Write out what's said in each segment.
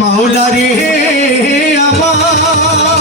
মাওলা রে আমার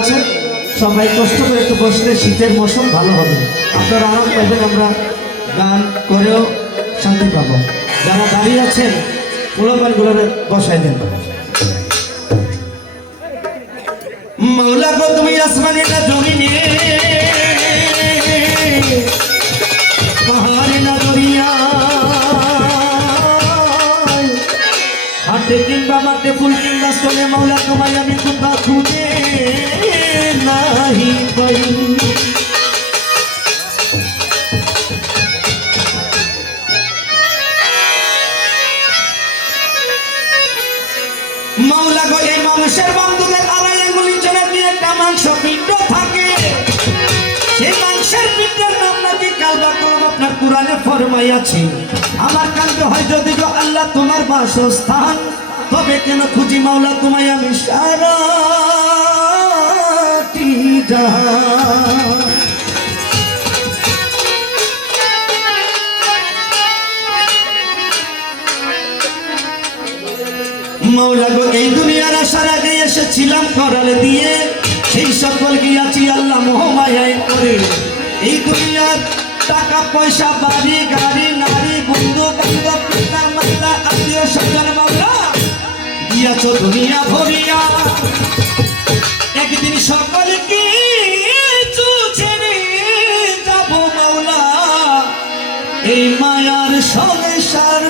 আছেন সবাই কষ্ট করে একটু বসলে শীতের মৌসুম ভালো হবে। আপনারা আরাম পাইবেন, আমরা গান করেও শান্তি পাবো। যারা দাঁড়িয়ে আছেন পোলাপানগুলো বসাই দেন। মৌলা গো, তুমি আসমানিটা জমিনে। মাঠে ফুল কিংবা স্থলে মৌলা তোমায় আমি কোথা খুঁজে নাহি পাই মাওলা গো এই মানুষের বন্ধুদের আড়াই আঙ্গুলি চলে দিয়ে একটা মাংস পিণ্ড থাকে সেই মাংসের পিণ্ডের নাম নাকি কালবা কলম আপনার কোরআনে ফরমাই আছে আমার কান্দ হয় যদি আল্লাহ তোমার বাসস্থান তবে কেন খুঁজি মাওলা তোমায় আমি সারা মৌলা গো, এই দুনিয়ার আসার আগে এসেছিলাম করালে দিয়ে। সেই সকল গিয়াছি আল্লাহ মোহমায় করে। এই দুনিয়ার টাকা, পয়সা, বাড়ি, গাড়ি, নারী বন্ধু বান্ধব পিতা মাতা আত্মীয় স্বজন মাওলা। দিয়াছ দুনিয়া ভরিয়া। একদিন সকলকে এই মায়ার সংসার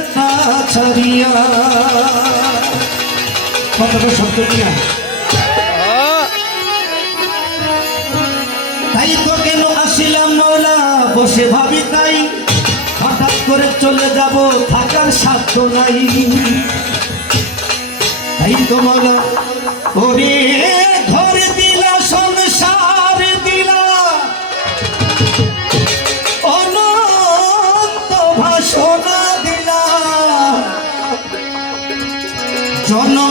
ছাড়িয়া। সত্য কিনা? তাই তো কেন আসিলাম মৌলা বসে ভাবি তাই। হঠাৎ করে চলে যাব, থাকার সাধ্য নাই। তাই তো মৌলা ওরে ঘরে দিলা সংসার দিলা। অনন্ত ভাষণা দিলা। জনম্বরে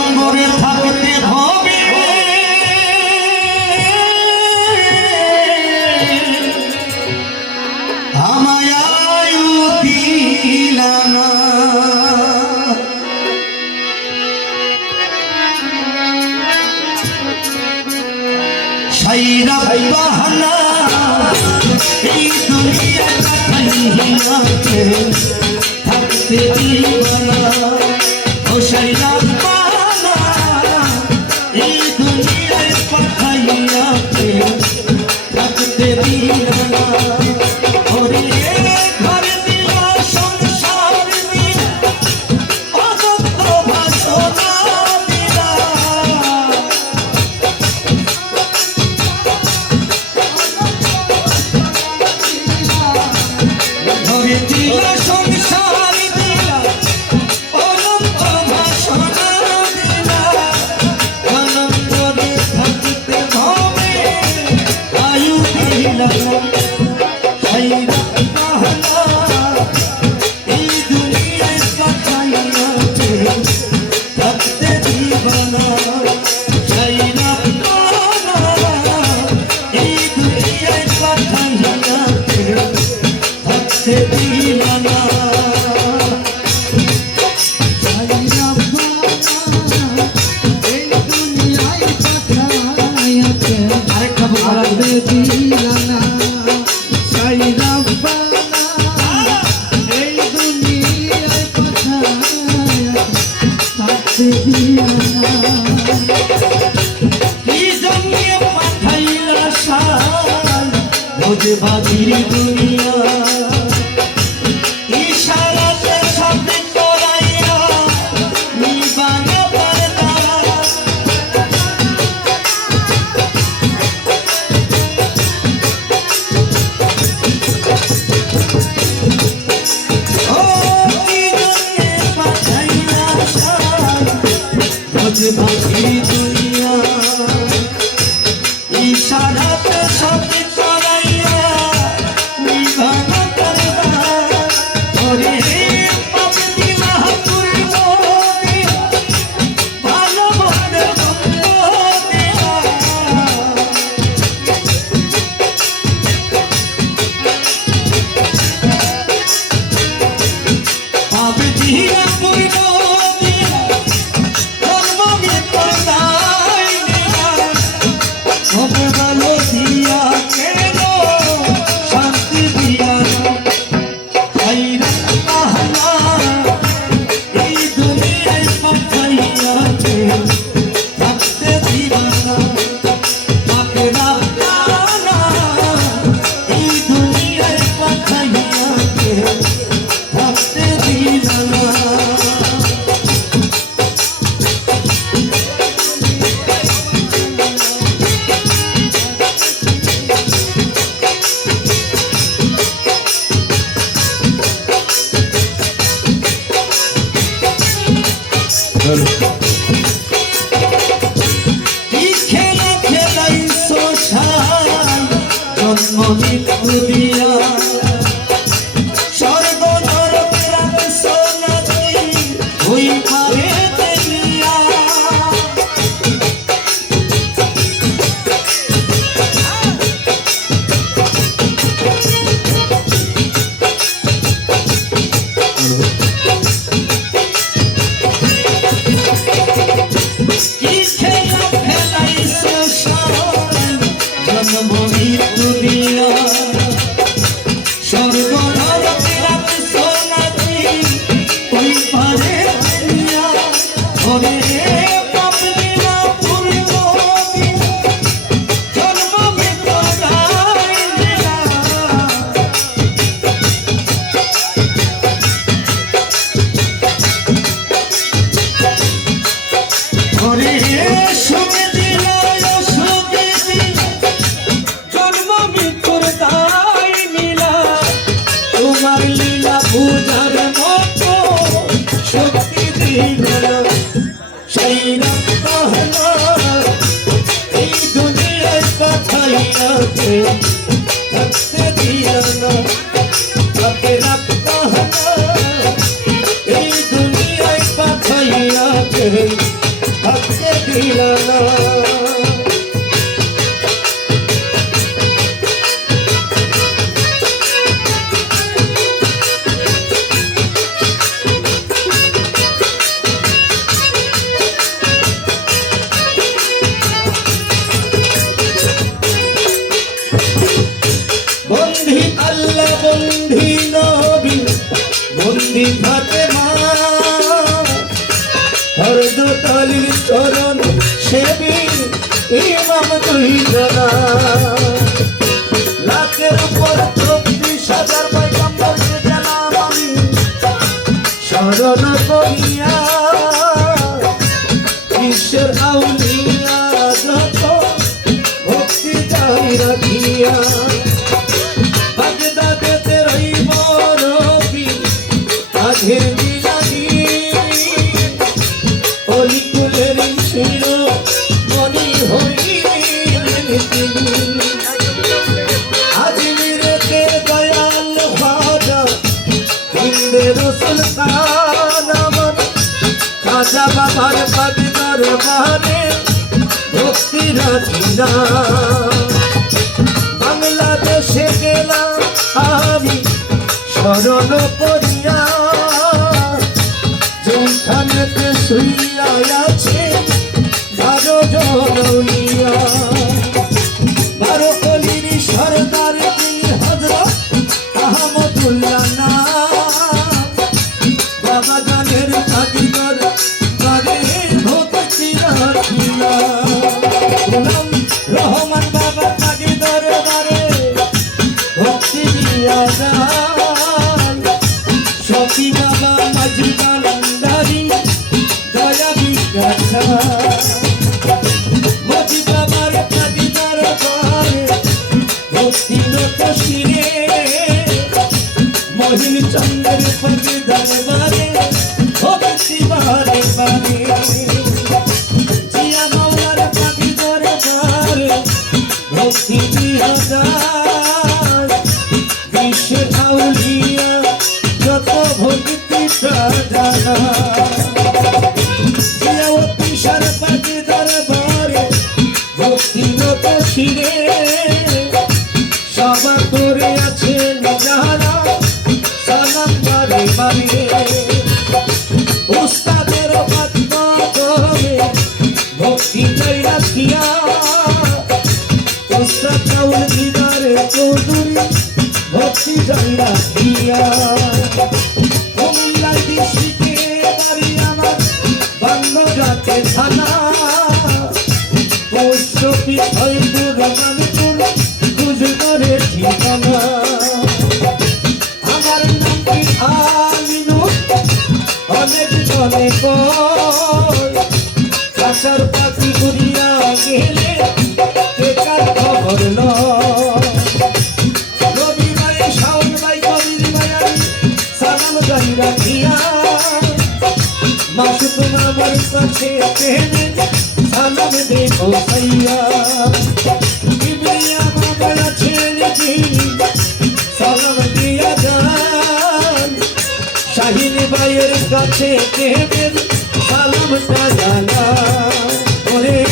এই দুনিয়া থাকতে দিবানা ও সাইরা আরেকটা মনে এই দুনিয়ার কথা আমাকে থাকতে দিও না তাকে রাখতে হলো এই দুনিয়ার কথা আমাকে থাকতে দিও না। না রাত্রিরা বাংলাদেশে গেলাম আমি স্মরণ করিয়া। যেখানে শুইয়া দরবারে ও ভক্তি বারে বারে জিয়া মাওলার পাখি দরবারে ভক্তি বিহার বিশ্ব আউলিয়া যত ভক্তি সাজানা জানলা দিয়া। কুমিল্লা ডিস্ট্রিক্টে জানি রাখিয়া মাসুক আমার কাছে পেনে সালাম দেখো সাইয়া বিবরিয়া বাবার ছেলে তিনি সালাম দিয়া যান শাহিন ভাইয়ের কাছে পেনে সালামটা ওরে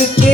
পাঠাইয়াছে মৌলাই আমার থাকতে